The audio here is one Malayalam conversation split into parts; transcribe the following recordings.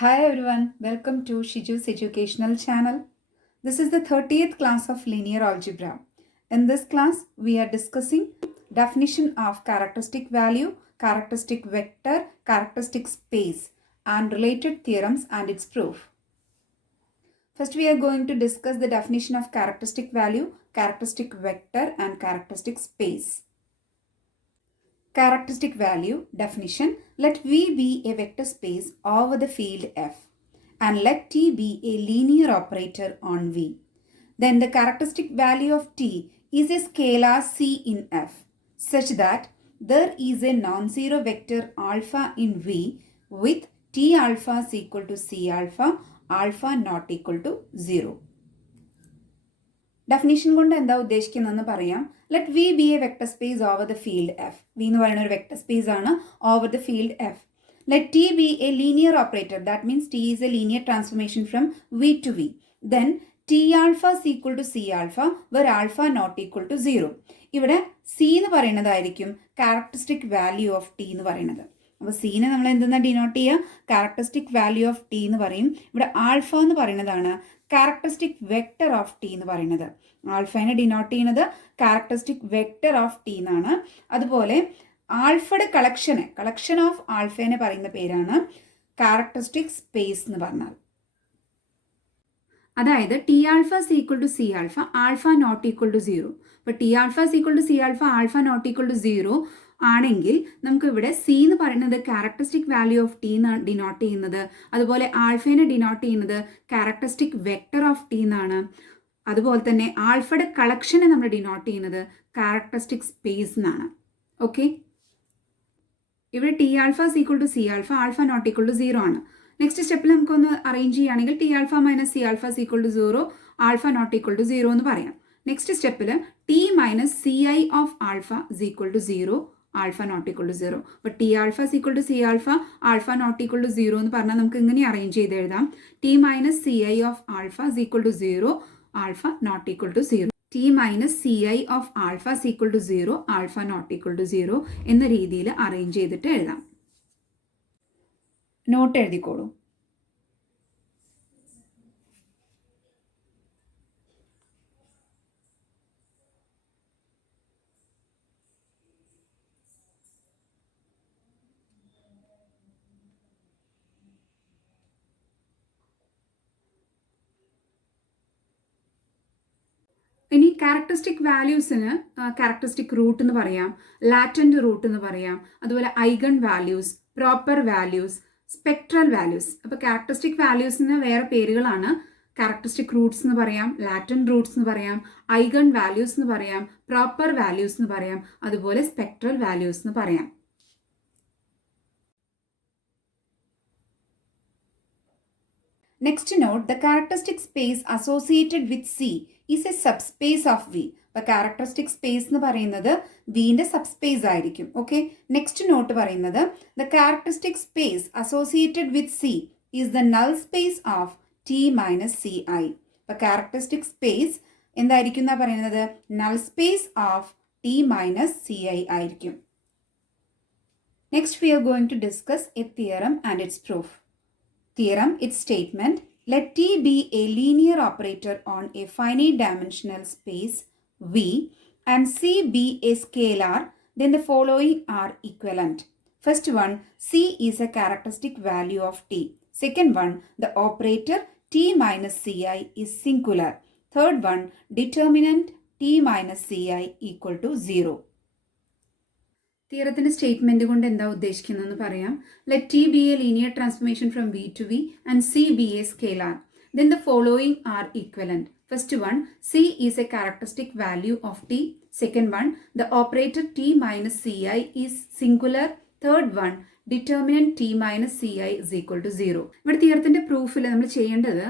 Hi everyone, welcome to Shiju's educational channel. This is the 30th class of linear algebra. In this class, we are discussing definition of characteristic value, characteristic vector, characteristic space, and related theorems and its proof. First, we are going to discuss the definition of characteristic value, characteristic vector, and characteristic space. Characteristic value definition: let V be a vector space over the field F and let T be a linear operator on V. Then the characteristic value of T is a scalar C in F such that there is a non-zero vector alpha in V with T alpha is equal to C alpha, alpha not equal to 0. Definition കൊണ്ട് എന്താ ഉദ്ദേശിക്കുന്നതെന്ന് പറയാം. Let V be a vector space over the field F. V എന്ന് പറയുന്ന ഒരു വെക്ടർ സ്പേസ് ആണ് over the field F. Let T be a linear operator. That means T is a linear transformation from V to V. Then T alpha is equal to C alpha where alpha not equal to 0. ഇവിടെ സി എന്ന് പറയുന്നതായിരിക്കും ക്യാരക്ടറിസ്റ്റിക് വാല്യൂ ഓഫ് ടി എന്ന് പറയുന്നത്. അപ്പോൾ സീനെ നമ്മൾ എന്തെന്നാ ഡിനോട്ട് ചെയ്യുക? ക്യാരക്ടറിസ്റ്റിക് വാല്യൂ ഓഫ് ടി എന്ന് പറയും. ഇവിടെ ആൽഫ എന്ന് പറയുന്നതാണ് ക്യാരക്ടറിസ്റ്റിക് വെക്ടർ ഓഫ് ടി എന്ന് പറയുന്നത്. ആൽഫനെ ഡിനോട്ട് ചെയ്യുന്നത് ക്യാരക്ടറിസ്റ്റിക് വെക്ടർ ഓഫ് ടി എന്നാണ്. അതുപോലെ ആൽഫയുടെ കളക്ഷൻ ഓഫ് ആൽഫേനെ പറയുന്ന പേരാണ് ക്യാരക്ടറിസ്റ്റിക് സ്പേസ് എന്ന് പറഞ്ഞാൽ. അതായത് T alpha is equal to C alpha, alpha not equal to 0. അപ്പോൾ T alpha is equal to C alpha, alpha not equal to 0 ആണെങ്കിൽ നമുക്ക് ഇവിടെ സി എന്ന് പറയുന്നത് ക്യാരക്ടറിസ്റ്റിക് വാല്യൂ ഓഫ് ടി എന്നാണ് ഡിനോട്ട് ചെയ്യുന്നത്. അതുപോലെ ആൽഫേനെ ഡിനോട്ട് ചെയ്യുന്നത് ക്യാരക്ടറിസ്റ്റിക് വെക്ടർ ഓഫ് ടി എന്നാണ്. അതുപോലെ തന്നെ ആൽഫയുടെ കളക്ഷനെ നമ്മൾ ഡിനോട്ട് ചെയ്യുന്നത് ക്യാരക്ടറിസ്റ്റിക് സ്പേസ് എന്നാണ്. ഓക്കെ, ഇവിടെ T alpha is equal to C alpha, alpha not equal to 0 ആണ്. നെക്സ്റ്റ് സ്റ്റെപ്പിൽ നമുക്കൊന്ന് അറേഞ്ച് ചെയ്യുകയാണെങ്കിൽ T alpha minus C alpha is equal to 0, alpha not equal to 0 എന്ന് പറയാം. നെക്സ്റ്റ് സ്റ്റെപ്പിൽ T minus C I of alpha is equal to 0, alpha not equal to 0. അപ്പോൾ T alpha is equal to C alpha, alpha not equal to 0 എന്ന് പറഞ്ഞാൽ നമുക്ക് ഇങ്ങനെ അറേഞ്ച് ചെയ്ത് എഴുതാം. T minus C I of alpha is equal to 0, alpha not equal to 0. T minus C I of alpha is equal to 0, alpha not equal to 0 എന്ന രീതിയിൽ അറേഞ്ച് ചെയ്തിട്ട് എഴുതാം. നോട്ട് എഴുതിക്കോളൂ. ഇനി ക്യാരക്ടറിസ്റ്റിക് വാല്യൂസിന് ക്യാരക്ടറിസ്റ്റിക് റൂട്ട് എന്ന് പറയാം, ലാറ്റന്റ് റൂട്ട് എന്ന് പറയാം, അതുപോലെ eigen values, proper values, spectral values. അപ്പോൾ ക്യാരക്ടറിസ്റ്റിക് വാല്യൂസിന് വേറെ പേരുകളാണ്. ക്യാരക്ടറിസ്റ്റിക് റൂട്ട്സ് എന്ന് പറയാം, ലാറ്റന്റ് റൂട്ട്സ് എന്ന് പറയാം, ഐഗൺ വാല്യൂസ് എന്ന് പറയാം, പ്രോപ്പർ വാല്യൂസ് എന്ന് പറയാം, അതുപോലെ സ്പെക്ട്രൽ വാല്യൂസ് എന്ന് പറയാം. Next note, the characteristic space associated with C is a subspace of V. അപ്പോൾ ക്യാരക്ടറിസ്റ്റിക് സ്പേസ് എന്ന് പറയുന്നത് വിന്റെ സബ്സ്പേസ് ആയിരിക്കും. ഓക്കെ, നെക്സ്റ്റ് നോട്ട് പറയുന്നത് the characteristic space associated with C is the null space of T minus C I. അപ്പോൾ ക്യാരക്ടറിസ്റ്റിക് സ്പേസ് എന്തായിരിക്കും എന്നാ പറയുന്നത്? Null space of T minus C I ആയിരിക്കും. Next we are going to discuss a theorem and its proof. Theorem, its statement: let T be a linear operator on a finite dimensional space V and C be a scalar, then the following are equivalent. First one, C is a characteristic value of T. Second one, the operator T minus Ci is singular. Third one, determinant T minus Ci equal to 0. തിയറത്തിൻ്റെ സ്റ്റേറ്റ്മെൻറ്റ് കൊണ്ട് എന്താ ഉദ്ദേശിക്കുന്നതെന്ന് പറയാം. Let T be a linear transformation from V to V and C be a scalar. Then the following are equivalent. First one, C is a characteristic value of T. Second one, the operator T minus C I is singular. Third one, determinant T minus C I is equal to 0. ഇവിടെ തിയറത്തിൻ്റെ പ്രൂഫിൽ നമ്മൾ ചെയ്യേണ്ടത്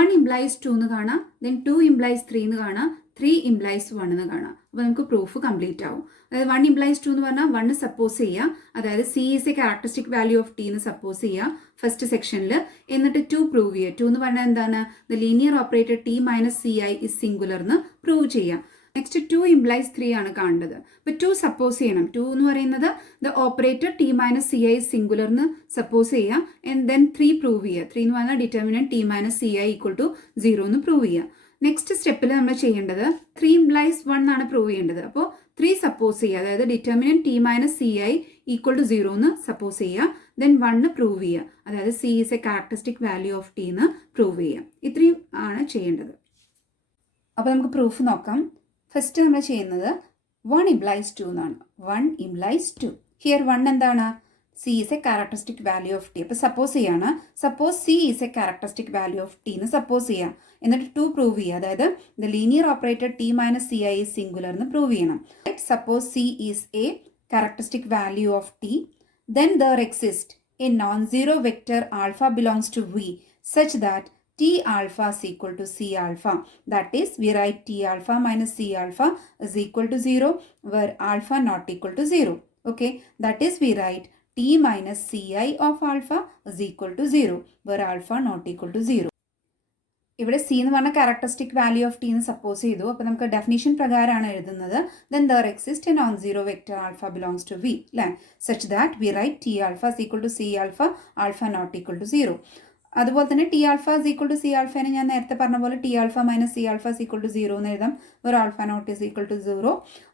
1 ഇംപ്ലൈസ് 2 എന്ന് കാണാം, ദെൻ 2 ഇംപ്ലൈസ് 3 എന്ന് കാണാം, 3 ഇംപ്ലൈസ് 1 എന്ന് കാണാം. അപ്പോൾ നമുക്ക് പ്രൂഫ് കംപ്ലീറ്റ് ആവും. അതായത് 1 ഇംപ്ലൈസ് 2 എന്ന് പറഞ്ഞാൽ 1 സപ്പോസ് ചെയ്യുക, അതായത് C is a characteristic value of T എന്ന് സപ്പോസ് ചെയ്യുക ഫസ്റ്റ് സെക്ഷനിൽ. എന്നിട്ട് 2 പ്രൂവ് ചെയ്യുക. 2 എന്ന് പറഞ്ഞാൽ എന്താണ്? The linear operator T minus C I is singular എന്ന് പ്രൂവ് ചെയ്യുക. നെക്സ്റ്റ് 2 ഇംപ്ലൈസ് 3 ആണ് കാണേണ്ടത്. ഇപ്പോൾ 2 സപ്പോസ് ചെയ്യണം. 2 എന്ന് പറയുന്നത് the operator T minus C I singular എന്ന് സപ്പോസ് ചെയ്യുക. ആൻഡ് ദെൻ 3 പ്രൂവ് ചെയ്യുക. 3 എന്ന് പറഞ്ഞാൽ determinant T minus C I equal to 0 എന്ന് പ്രൂവ് ചെയ്യുക. നെക്സ്റ്റ് സ്റ്റെപ്പിൽ നമ്മൾ ചെയ്യേണ്ടത് 3 ഇംപ്ലൈസ് 1 ആണ് പ്രൂവ് ചെയ്യേണ്ടത്. അപ്പോൾ 3 സപ്പോസ് ചെയ്യുക. അതായത് determinant T minus C I equal to 0 എന്ന് സപ്പോസ് ചെയ്യുക. ദെൻ 1 പ്രൂവ് ചെയ്യുക. അതായത് C is a characteristic value of T എന്ന് പ്രൂവ് ചെയ്യുക. ഇത്രയും ആണ് ചെയ്യേണ്ടത്. അപ്പോൾ നമുക്ക് പ്രൂഫ് നോക്കാം. ഫസ്റ്റ് നമ്മൾ ചെയ്യുന്നത് 1 ഇംപ്ലൈസ് 2 എന്നാണ്. 1 ഇംപ്ലൈസ് 2. ഹിയർ 1 എന്താണ്? C is a characteristic value of T. അപ്പോൾ സപ്പോസ് ചെയ്യാണ്. Suppose C is a characteristic value of T എന്ന് സപ്പോസ് ചെയ്യാം. എന്നിട്ട് 2 പ്രൂവ് ചെയ്യുക. അതായത് the linear operator T minus C I is singular എന്ന് പ്രൂവ് ചെയ്യണം. Suppose C is a characteristic value of T, then there exist a non zero vector alpha belongs to V such that T alpha is equal to C alpha. That is, we write T alpha minus C alpha is equal to 0, where alpha not equal to 0. Okay, that is, we write T minus Ci of alpha is equal to 0, where alpha not equal to 0. ഇവിടെ സി എന്ന് പറഞ്ഞ ക്യാരക്ടറിസ്റ്റിക് വാല്യൂ ഓഫ് ടി എന്ന് സപ്പോസ് ചെയ്തു. അപ്പോൾ നമുക്ക് ഡെഫിനിഷൻ പ്രകാരമാണ് എഴുതുന്നത്. Then there exist a non zero vector alpha belongs to V, അല്ലേ? Such that we write T alpha is equal to C alpha, alpha not equal to 0. അതുപോലെ തന്നെ T alpha is equal to C alpha നെ ഞാൻ നേരത്തെ പറഞ്ഞ പോലെ T alpha minus C alpha is equal to 0 എന്ന് എഴുതാം. ഒരു alpha not is equal to 0.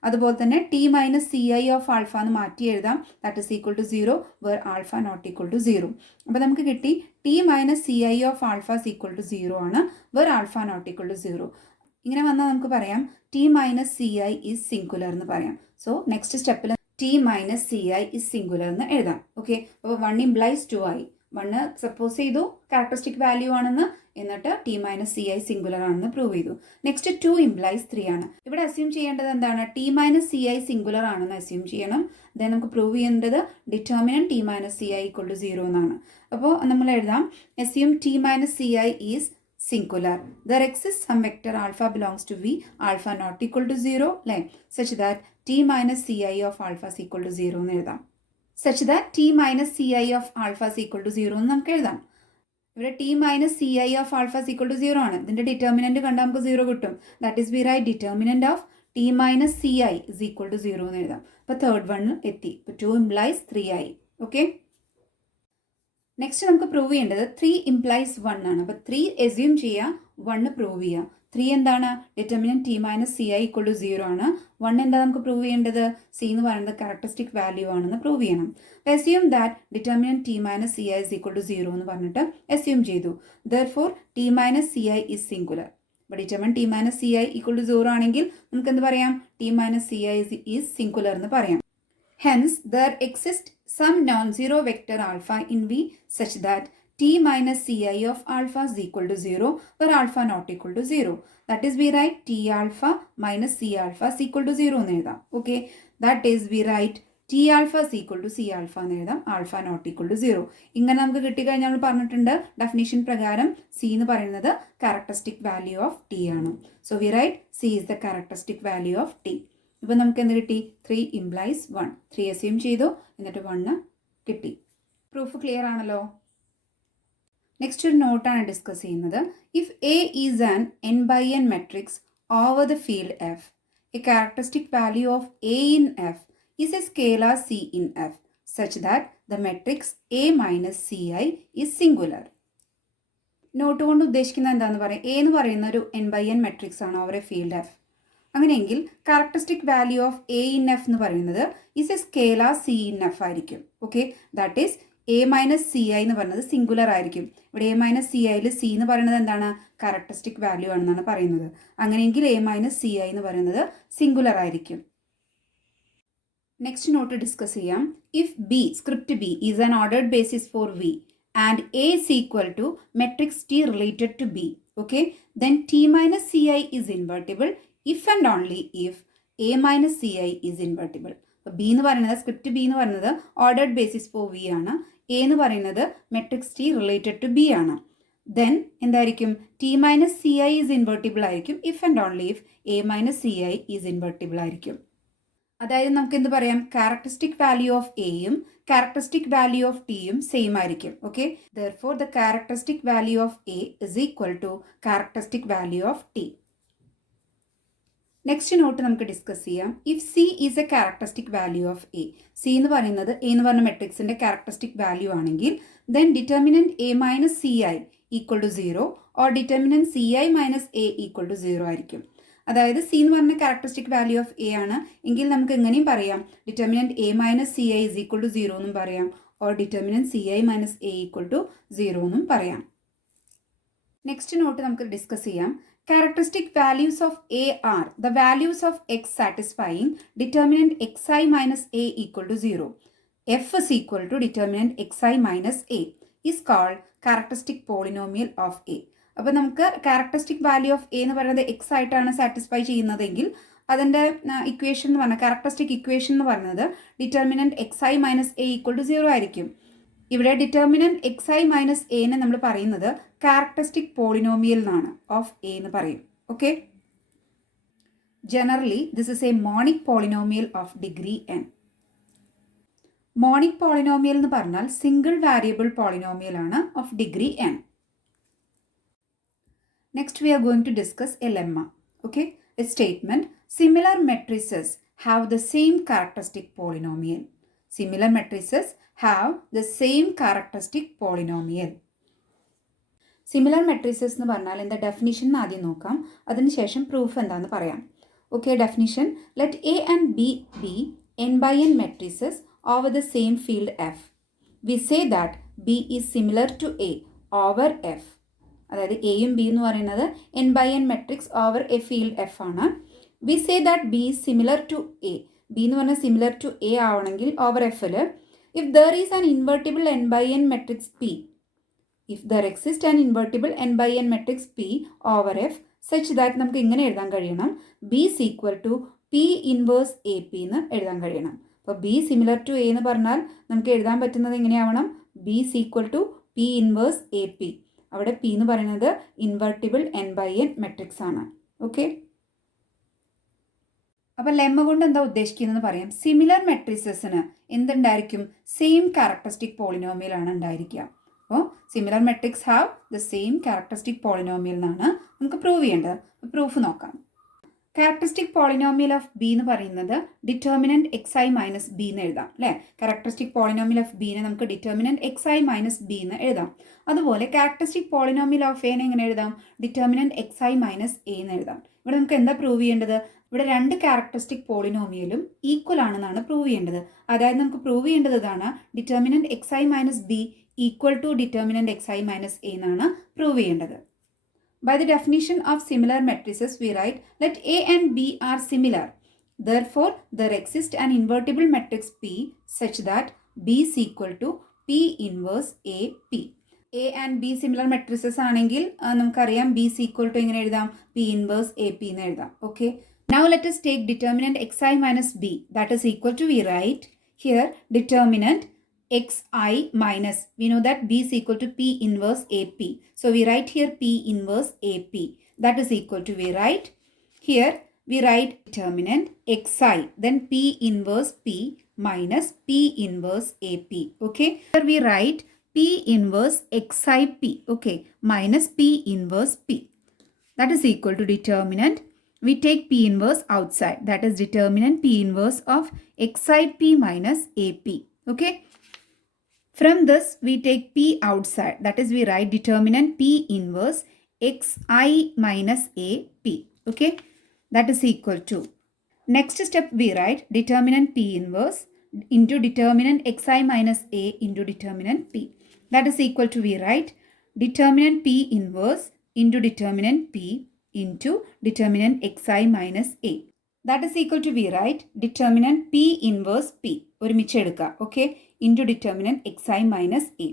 അതുപോലെ തന്നെ T minus C I of alpha എന്ന് മാറ്റി എഴുതാം. That is equal to 0, where alpha not equal to 0. അപ്പോൾ നമുക്ക് കിട്ടി T minus C I of alpha is equal to 0 ആണ്, where alpha not equal to 0. ഇങ്ങനെ വന്നാൽ നമുക്ക് പറയാം T minus C I is singular എന്ന് പറയാം. സോ നെക്സ്റ്റ് സ്റ്റെപ്പിൽ T minus C I is singular എന്ന് എഴുതാം. ഓക്കെ, അപ്പോൾ 1 ഇംപ്ലൈസ് 2 ആയി. 1 സപ്പോസ് ചെയ്തു ക്യാരക്ടറിസ്റ്റിക് വാല്യൂ ആണെന്ന്, എന്നിട്ട് T minus C I singular ആണെന്ന് പ്രൂവ് ചെയ്തു. നെക്സ്റ്റ് 2 ഇംപ്ലൈസ് 3 ആണ്. ഇവിടെ അസ്യൂം ചെയ്യേണ്ടത് എന്താണ്? T minus C I singular ആണെന്ന് അസ്യൂം ചെയ്യണം. ദെൻ നമുക്ക് പ്രൂവ് ചെയ്യേണ്ടത് determinant T minus C I equal to 0 എന്നാണ്. അപ്പോൾ നമ്മൾ എഴുതാം assume T minus C I is singular. There exists some vector alpha belongs to V, alpha not equal to 0, like such that T minus Ci of alpha is equal to 0 എന്ന് എഴുതാം. Such that T minus Ci of alpha is equal to 0 എന്ന് നമുക്ക് എഴുതാം. ഇവിടെ T minus Ci of alpha is equal to 0 ആണ്. ഇതിൻ്റെ ഡിറ്റർമിനൻറ്റ് കണ്ടാൽ നമുക്ക് 0 കിട്ടും. That is we write determinant of T minus Ci is equal to 0 എന്ന് എഴുതാം. അപ്പോൾ തേർഡ് വൺ എത്തി. ഇപ്പോൾ 2 implies 3 ആയി. ഓക്കെ, നെക്സ്റ്റ് നമുക്ക് പ്രൂവ് ചെയ്യേണ്ടത് 3 ഇംപ്ലൈസ് 1 ആണ്. അപ്പോൾ 3 എസ്യൂം ചെയ്യുക, 1 പ്രൂവ് ചെയ്യുക. 3 എന്താണ്? Determinant T minus C I equal to 0 ആണ്. 1 എന്താ നമുക്ക് പ്രൂവ് ചെയ്യേണ്ടത്? സി എന്ന് പറയുന്നത് ക്യാരക്ടറിസ്റ്റിക് വാല്യൂ ആണെന്ന് പ്രൂവ് ചെയ്യണം. Assume that determinant T minus C I is equal to 0 എന്ന് പറഞ്ഞിട്ട് എസ്യൂം ചെയ്തു. Therefore T minus C I is singular. അപ്പോൾ determinant T minus C I equal to 0 ആണെങ്കിൽ നമുക്ക് എന്ത് പറയാം? T minus C I is singular എന്ന് പറയാം. Hence, there exists some non-zero vector alpha in V such that T minus Ci of alpha is equal to 0, where alpha not equal to 0. That is, we write T alpha minus C alpha is equal to 0 എന്ന് എഴുതാം. Okay, that is, we write T alpha is equal to C alpha എന്ന് എഴുതാം. alpha not equal to 0. ഇങ്ങനെ നമുക്ക് കിട്ടിക്കഴിഞ്ഞാൽ നമ്മൾ പറഞ്ഞിട്ടുണ്ട് ഡെഫിനിഷൻ പ്രകാരം C എന്ന് പറയുന്നത് ക്യാരക്ടറിസ്റ്റിക് വാല്യൂ ഓഫ് T ആണ്. So, we write C is the characteristic value of T. ഇപ്പോൾ നമുക്ക് എന്ത് കിട്ടി? 3 ഇംപ്ലൈസ് 1. 3 അസ്യൂം ചെയ്തു, എന്നിട്ട് 1 കിട്ടി. പ്രൂഫ് ക്ലിയർ ആണല്ലോ. നെക്സ്റ്റ് ഒരു നോട്ടാണ് ഡിസ്കസ് ചെയ്യുന്നത്. If A is an n by n matrix over the field F, A characteristic value of A in F is a scalar C in F such that the matrix A minus C I is singular. Note കൊണ്ട് ഉദ്ദേശിക്കുന്നത് എന്താണെന്ന് പറയാം. എ എന്ന് പറയുന്ന ഒരു n by n മെട്രിക്സ് ആണ് ഓവർ എ ഫീൽഡ് എഫ്. അങ്ങനെയെങ്കിൽ characteristic value of A in F എന്ന് പറയുന്നത് is a scalar C in F ആയിരിക്കും. Okay, that is A minus C I എന്ന് പറയുന്നത് സിംഗുലർ ആയിരിക്കും. ഇവിടെ എ മൈനസ് സി ഐയിൽ സി എന്ന് പറയുന്നത് എന്താണ്? ക്യാരക്ടറിസ്റ്റിക് വാല്യൂ ആണെന്നാണ് പറയുന്നത്. അങ്ങനെയെങ്കിൽ എ മൈനസ് സി ഐ എന്ന് പറയുന്നത് സിംഗുലർ ആയിരിക്കും. നെക്സ്റ്റ് നോട്ട് ഡിസ്കസ് ചെയ്യാം. If B script B is an ordered basis for V and A is equal to matrix T related to B, okay, then T minus Ci is invertible if and only if A minus Ci is invertible. അപ്പോൾ ബി എന്ന് പറയുന്നത് സ്ക്രിപ്റ്റ് ബി എന്ന് പറയുന്നത് ഓർഡേർഡ് ബേസിസ് ഫോർ വി ആണ്. എ എന്ന് പറയുന്നത് matrix T related to B ആണ്. ദെൻ എന്തായിരിക്കും? T minus C I is invertible ആയിരിക്കും if and only if A minus C I is invertible ആയിരിക്കും. അതായത് നമുക്ക് എന്ത് പറയാം? ക്യാരക്ടറിസ്റ്റിക് വാല്യൂ ഓഫ് എയും ക്യാരക്ടറിസ്റ്റിക് വാല്യൂ ഓഫ് ടിയും സെയിം ആയിരിക്കും. Okay, therefore the characteristic value of A is equal to characteristic value of T. Next note നമുക്ക് ഡിസ്കസ് ചെയ്യാം. If C is a characteristic value of A, C എന്ന് പറയുന്നത് എ എന്ന് പറഞ്ഞ മെട്രിക്സിന്റെ ക്യാരക്ടറിസ്റ്റിക് വാല്യൂ ആണെങ്കിൽ then determinant A minus C I equal to 0 or determinant C I minus A equal to 0 ആയിരിക്കും. അതായത് സി എന്ന് പറഞ്ഞ ക്യാരക്ടറിസ്റ്റിക് വാല്യൂ ഓഫ് എ ആണ് എങ്കിൽ നമുക്ക് എങ്ങനെയും പറയാം determinant A minus C I is equal to 0 എന്നും പറയാം, or determinant C I minus A equal to 0 എന്നും പറയാം. നെക്സ്റ്റ് നോട്ട് നമുക്ക് ഡിസ്കസ് ചെയ്യാം. Characteristic values of A are the values of x satisfying determinant xi minus a equal to 0. F is equal to determinant xi minus a is called characteristic polynomial of A. അപ്പോൾ നമുക്ക് characteristic value of A എന്ന് പറയുന്നത് x ആയിട്ടാണ് സാറ്റിസ്ഫൈ ചെയ്യുന്നതെങ്കിൽ അതിൻ്റെ ഇക്വേഷൻ എന്ന് പറഞ്ഞാൽ characteristic equation എന്ന് പറയുന്നത് determinant xi minus a equal to 0 ആയിരിക്കും. ഇവിടെ ഡിറ്റർമിനന്റ് എക്സ് ഐ മൈനസ് എനെ നമ്മൾ പറയുന്നത് ക്യാരക്ടറിസ്റ്റിക് പോളിനോമിയൽ എന്നാണ് ഓഫ് എ എന്ന് പറയും. Okay, generally this is a monic polynomial of degree n. Monic polynomial എന്ന് പറഞ്ഞാൽ സിംഗിൾ വാരിയബിൾ പോളിനോമിയൽ ആണ് of degree n. Next we are going to discuss a lemma. Okay, a statement similar matrices have the same characteristic polynomial. Similar matrices have the same characteristic polynomial. Similar matrices എന്ന് പറഞ്ഞാൽ എന്താ ഡെഫിനിഷൻ ആദ്യം നോക്കാം, അതിനുശേഷം പ്രൂഫ് എന്താണെന്ന് പറയാം. Okay, definition let A and B B n by n matrices over the same field F. We say that B is similar to A over F. അതായത് എയും ബി എന്ന് പറയുന്നത് n by n matrix over a field F ആണ്. We say that B is similar to A. B എന്ന് പറഞ്ഞാൽ സിമിലർ ടു എ ആവണമെങ്കിൽ ഓവർ എഫിൽ if there is an invertible n by n matrix P, if there exist an invertible n by n matrix P over F such that നമുക്ക് ഇങ്ങനെ എഴുതാൻ കഴിയണം B is equal to P inverse A P എന്ന് എഴുതാൻ കഴിയണം. അപ്പോൾ ബി സിമിലർ ടു എ എന്ന് പറഞ്ഞാൽ നമുക്ക് എഴുതാൻ പറ്റുന്നത് എങ്ങനെയാവണം B is equal to P inverse A P. അവിടെ പി എന്ന് പറയുന്നത് invertible n by n matrix ആണ്. ഓക്കെ, അപ്പോൾ ലെമ്മ കൊണ്ട് എന്താ ഉദ്ദേശിക്കുന്നതെന്ന് പറയാം. സിമിലർ മെട്രിസസിന് എന്തുണ്ടായിരിക്കും സെയിം ക്യാരക്ടറിസ്റ്റിക് പോളിനോമിയൽ ആണ് ഉണ്ടായിരിക്കുക. അപ്പോൾ similar matrix have the same characteristic polynomial എന്നാണ് നമുക്ക് പ്രൂവ് ചെയ്യേണ്ടത്. പ്രൂഫ് നോക്കാം. ക്യാരക്ടറിസ്റ്റിക് പോളിനോമിയൽ ഓഫ് ബി എന്ന് പറയുന്നത് determinant X I minus B എന്ന് എഴുതാം അല്ലേ. ക്യാരക്ടറിസ്റ്റിക് പോളിനോമിയൽ ഓഫ് ബീനെ നമുക്ക് determinant X I minus B എന്ന് എഴുതാം. അതുപോലെ ക്യാരക്ടറിസ്റ്റിക് പോളിനോമിയൽ ഓഫ് എനെ എങ്ങനെ എഴുതാം determinant X I minus A എന്ന് എഴുതാം. ഇവിടെ നമുക്ക് എന്താ പ്രൂവ് ചെയ്യേണ്ടത് ഇവിടെ രണ്ട് ക്യാരക്ടറിസ്റ്റിക് പോളിനോമിയലും ഈക്വൽ ആണെന്നാണ് പ്രൂവ് ചെയ്യേണ്ടത്. അതായത് നമുക്ക് പ്രൂവ് ചെയ്യേണ്ടത് ഇതാണ് determinant X I minus B equal to determinant X I minus A എന്നാണ് പ്രൂവ് ചെയ്യേണ്ടത്. By the definition of similar matrices, we write let A and B are similar. Therefore, there exists an invertible matrix P such that B is equal to P inverse A P. A and B similar matrices ആണെങ്കിൽ നമുക്കറിയാം B is equal to എങ്ങനെ എഴുതാം P inverse A P എന്ന് എഴുതാം. Okay. Now let us take determinant xi minus b, that is equal to, we write here determinant xi minus, we know that b is equal to p inverse ap. So we write here p inverse ap, that is equal to, we write here, we write determinant xi, then p inverse p minus p inverse ap. Okay, here we write p inverse xi p, okay, minus p inverse p, that is equal to determinant, we take p inverse outside, that is determinant p inverse of xi p minus ap. Okay, from this we take p outside, that is we write determinant p inverse xi minus ap. Okay, that is equal to, next step we write determinant p inverse into determinant xi minus a into determinant p, that is equal to, we write determinant p inverse into determinant p into determinant xi minus a, that is equal to, we write determinant p inverse p ഒരുമിച്ച് എടുക്കുക. Okay, into determinant xi minus a.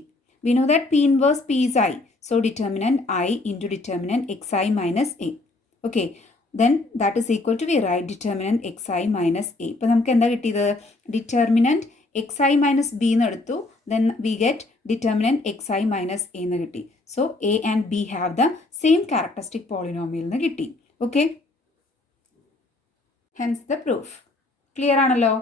We know that p inverse p is I, so determinant I into determinant xi minus a. Okay, then that is equal to, we write determinant xi minus a. ഇപ്പോൾ നമുക്ക് എന്താ കിട്ടിയത് determinant xi minus b എന്ന് എടുത്തു, then we get determinant xi minus a എന്ന് കിട്ടി. So a and b have the same characteristic polynomial എന്ന് കിട്ടി. Okay, hence the proof. Clear ആണല്ലോ.